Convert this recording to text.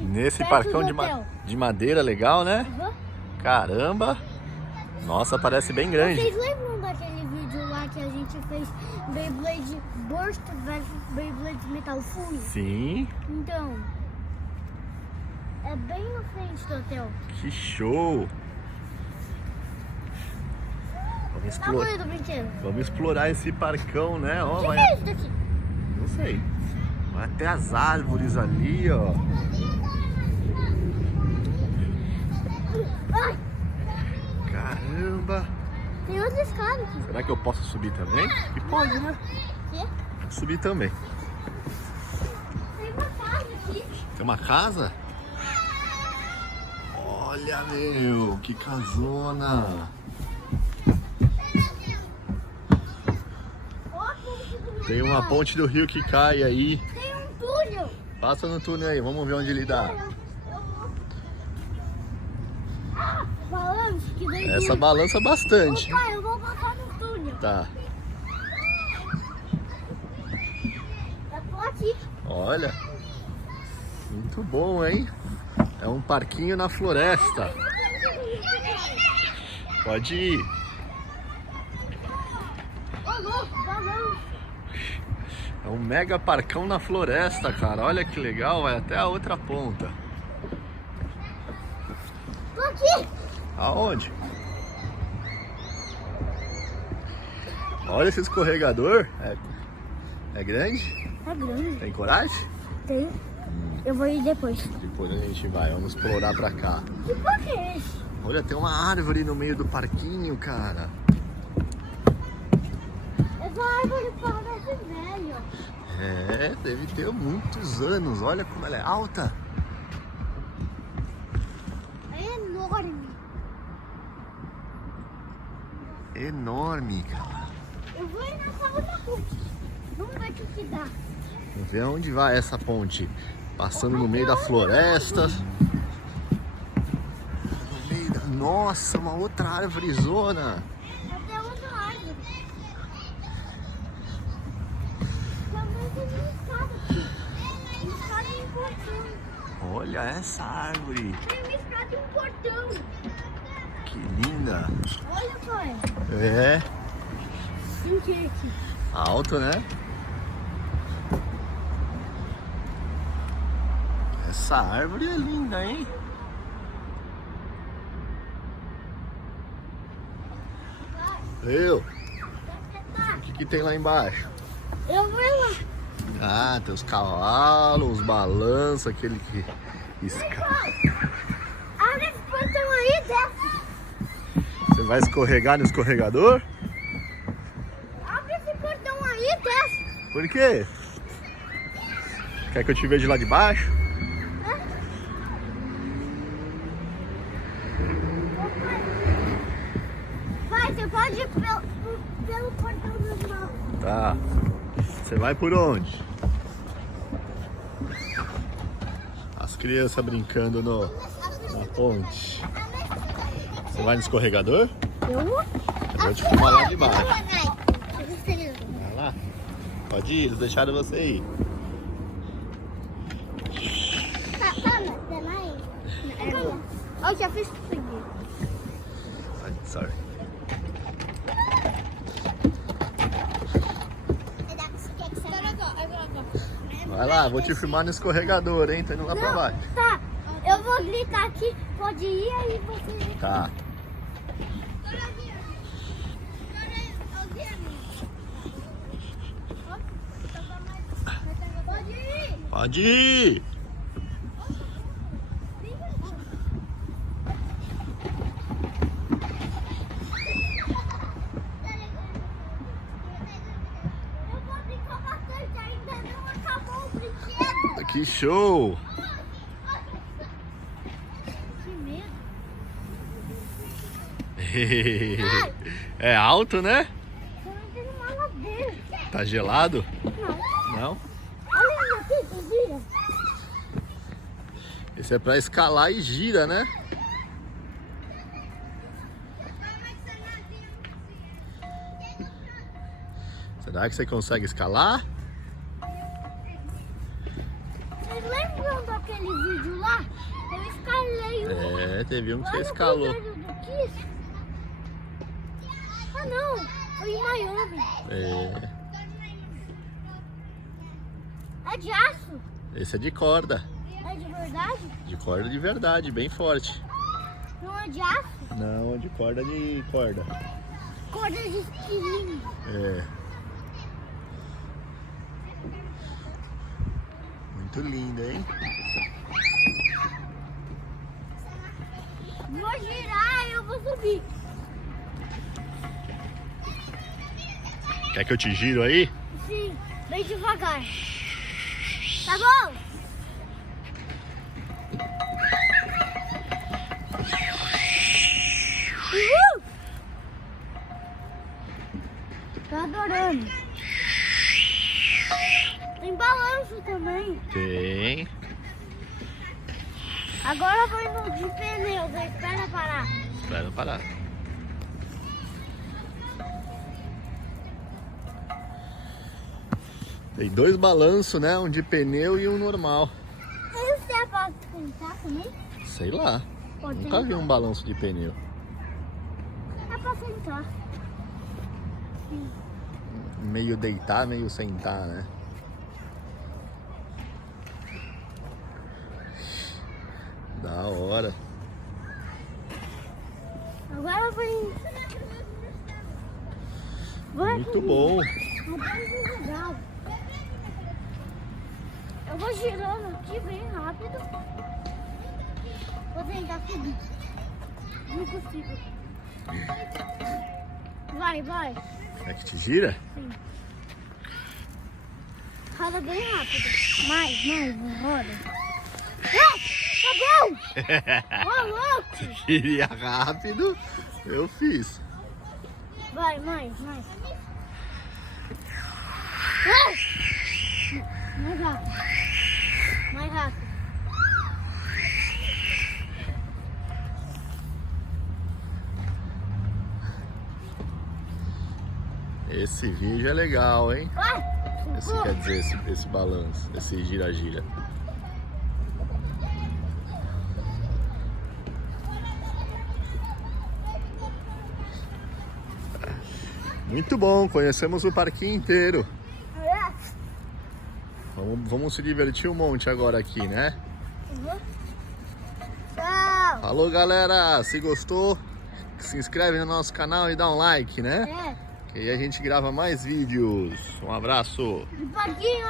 Nesse Perto parcão do hotel. de madeira legal, né? Uhum. Caramba! Nossa, parece bem grande. Vocês lembram daquele vídeo lá que a gente fez Beyblade Burst versus Beyblade Metal Fury? Sim, Então, é bem na frente do hotel. que show! Vamos explorar, Tamanho do brinquedo. vamos explorar esse parcão, né? Ó, O que vai... é isso daqui? Não sei. Vai até as árvores ali, ó. Ai, Caramba! tem outra escada aqui. Será que eu posso subir também? E pode, né? Quê? Subir também. Tem uma casa aqui. Tem uma casa? Olha, meu, que casona! Ó, a ponte do rio. Tem uma ponte do rio que cai aí. Tem um túnel. Passa no túnel aí, vamos ver onde ele dá. Balanço, que doido. Essa balança bastante. Ô, pai, eu vou passar no túnel. Tá, Eu tô aqui. olha. Muito bom, hein? É um parquinho na floresta. Pode ir. Ô, louco, balanço. É um mega parcão na floresta, cara. Olha que legal, vai até a outra ponta. Tô aqui. Aonde? Olha esse escorregador. É grande? Tá grande. Tem coragem? Tem. Eu vou ir depois. Depois a gente vai, vamos explorar pra cá. Que porra é esse? Olha, tem uma árvore no meio do parquinho, cara. Essa árvore parece velho. É, deve ter muitos anos. Olha como ela é alta. É enorme. Enorme, cara. Eu vou ir nessa outra ponte. Vamos ver o que dá. Vamos ver onde vai essa ponte. Passando no meio da floresta. No meio da... Nossa, uma outra árvorezona. Até outra árvore. Também tem uma escada aqui. Uma escada e um portão. Olha essa árvore. Tem uma escada e um portão. Que linda. Olha, pai. É, Tem que ir aqui. alto, né? Essa árvore é linda, hein? Eu, o que tem lá embaixo? Eu vou lá. Ah, tem os cavalos, os balanços, aquele que Abre esse portão aí, desce. Você vai escorregar no escorregador? Abre esse portão aí, desce. Por quê? Quer que eu te veja de lá de baixo? Vai, você pode ir pelo portão normal. Tá. Você vai por onde? As crianças brincando na ponte. Você vai no escorregador? Eu? Eu vou te filmar lá de baixo. Vai lá. Pode ir, eles deixaram você ir. Eu já fiz isso aqui. Sorry. Vai lá, vou te filmar no escorregador, hein? Tô indo lá pra baixo. Tá, eu vou clicar aqui, pode ir aí você. Tá. Pode ir. Pode ir! Eu vou brincar bastante, ainda não acabou o brinquedo. Que show! Que medo. É alto, né? Você não tem uma ladeira. Tá gelado? Não. Não? Olha isso aqui, você vira. Esse é pra escalar e gira, né? Será que você consegue escalar? Vocês lembram daquele vídeo lá? Eu escalei o... É, teve um que lá você no escalou. Cruzeiro do Kiss. Ah, não. Foi em Miami. É, É de aço? esse é de corda. É de verdade? De corda de verdade, bem forte. Não é de aço? Não, de corda de corda. Corda de estilingue. É. Muito lindo, hein? Vou girar e eu vou subir. Quer que eu te giro aí? Sim, bem devagar. Tá bom? Uhul! Tô adorando. Tem balanço também. Tem. Agora vai no de pneus, espera parar. Espera parar. Tem dois balanços, né? Um de pneu e um normal. Esse é pra sentar também? Sei lá. Pode Nunca vi sentar. um balanço de pneu. É pra sentar. Meio deitar, meio sentar, né? Da hora. Agora vai. Vai Muito comigo. bom. Muito legal. Eu vou girando aqui bem rápido. Vou tentar subir. Não consigo. Vai, vai. É que te gira? Sim. Roda bem rápido. Mais, roda. Ah, tá bom! Ô, louco! Queria rápido, eu fiz. Vai, mais. Ah! Mais rápido. Mais rápido. Esse vídeo é legal, hein? Vai! Esse quer dizer, esse balanço, esse gira-gira. Muito bom, conhecemos o parquinho inteiro. Vamos se divertir um monte agora aqui, né? Tchau! Falou, galera! Se gostou, se inscreve no nosso canal e dá um like, né? É, Que aí a gente grava mais vídeos. Um abraço! de parquinho!